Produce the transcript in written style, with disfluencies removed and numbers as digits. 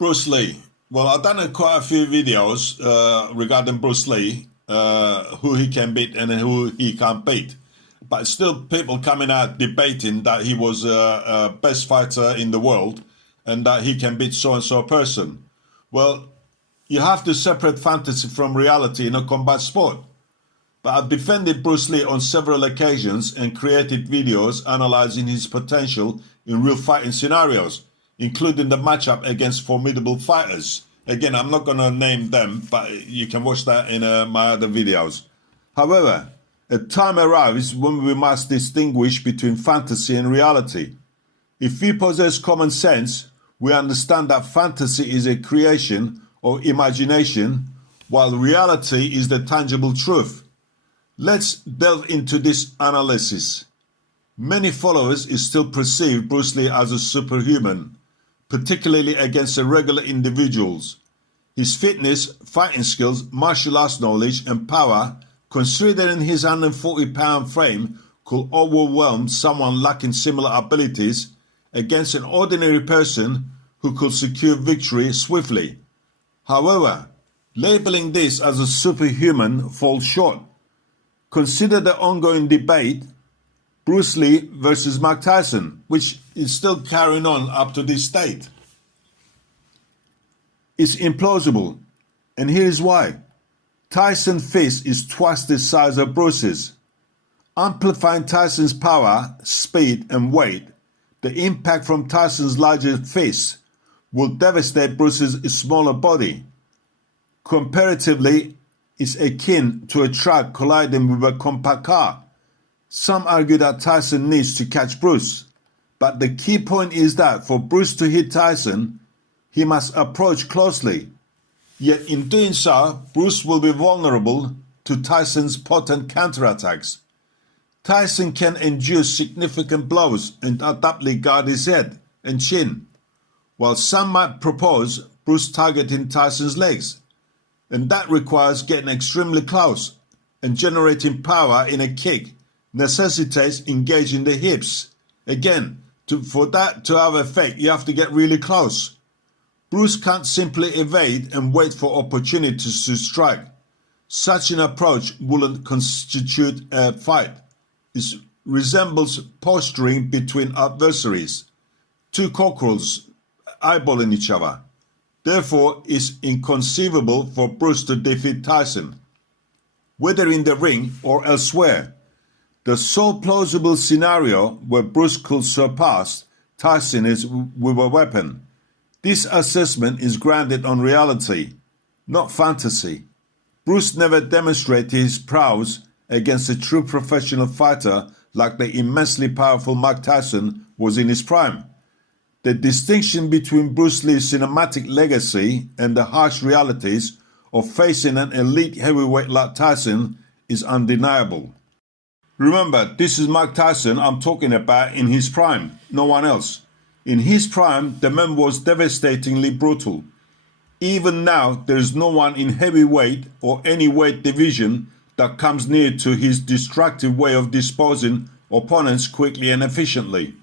Bruce Lee. Well, I've done quite a few videos regarding Bruce Lee, who he can beat and who he can't beat. But still people coming out debating that he was a best fighter in the world and that he can beat so-and-so person. Well, you have to separate fantasy from reality in a combat sport. But I've defended Bruce Lee on several occasions and created videos analyzing his potential in real fighting scenarios, including the matchup against formidable fighters. Again, I'm not going to name them, but you can watch that in my other videos. However, a time arrives when we must distinguish between fantasy and reality. If we possess common sense, we understand that fantasy is a creation or imagination, while reality is the tangible truth. Let's delve into this analysis. Many followers still perceive Bruce Lee as a superhuman, particularly against regular individuals. His fitness, fighting skills, martial arts knowledge and power, considering his 140-pound frame, could overwhelm someone lacking similar abilities against an ordinary person who could secure victory swiftly. However, labeling this as a superhuman falls short. Consider the ongoing debate, Bruce Lee versus Mike Tyson, which is still carrying on up to this date. It's implausible, and here's why. Tyson's fist is twice the size of Bruce's. Amplifying Tyson's power, speed, and weight, the impact from Tyson's larger fist will devastate Bruce's smaller body. Comparatively, is akin to a truck colliding with a compact car. Some argue that Tyson needs to catch Bruce, but the key point is that for Bruce to hit Tyson, he must approach closely. Yet in doing so, Bruce will be vulnerable to Tyson's potent counterattacks. Tyson can endure significant blows and adeptly guard his head and chin, while some might propose Bruce targeting Tyson's legs. And that requires getting extremely close, and generating power in a kick necessitates engaging the hips. Again, for that to have effect, you have to get really close. Bruce can't simply evade and wait for opportunities to strike. Such an approach wouldn't constitute a fight. It resembles posturing between adversaries, two cockerels eyeballing each other. Therefore, it's inconceivable for Bruce to defeat Tyson, whether in the ring or elsewhere. The sole plausible scenario where Bruce could surpass Tyson is with a weapon. This assessment is grounded on reality, not fantasy. Bruce never demonstrated his prowess against a true professional fighter like the immensely powerful Mike Tyson was in his prime. The distinction between Bruce Lee's cinematic legacy and the harsh realities of facing an elite heavyweight like Tyson is undeniable. Remember, this is Mike Tyson I'm talking about in his prime, no one else. In his prime, the man was devastatingly brutal. Even now, there is no one in heavyweight or any weight division that comes near to his destructive way of disposing opponents quickly and efficiently.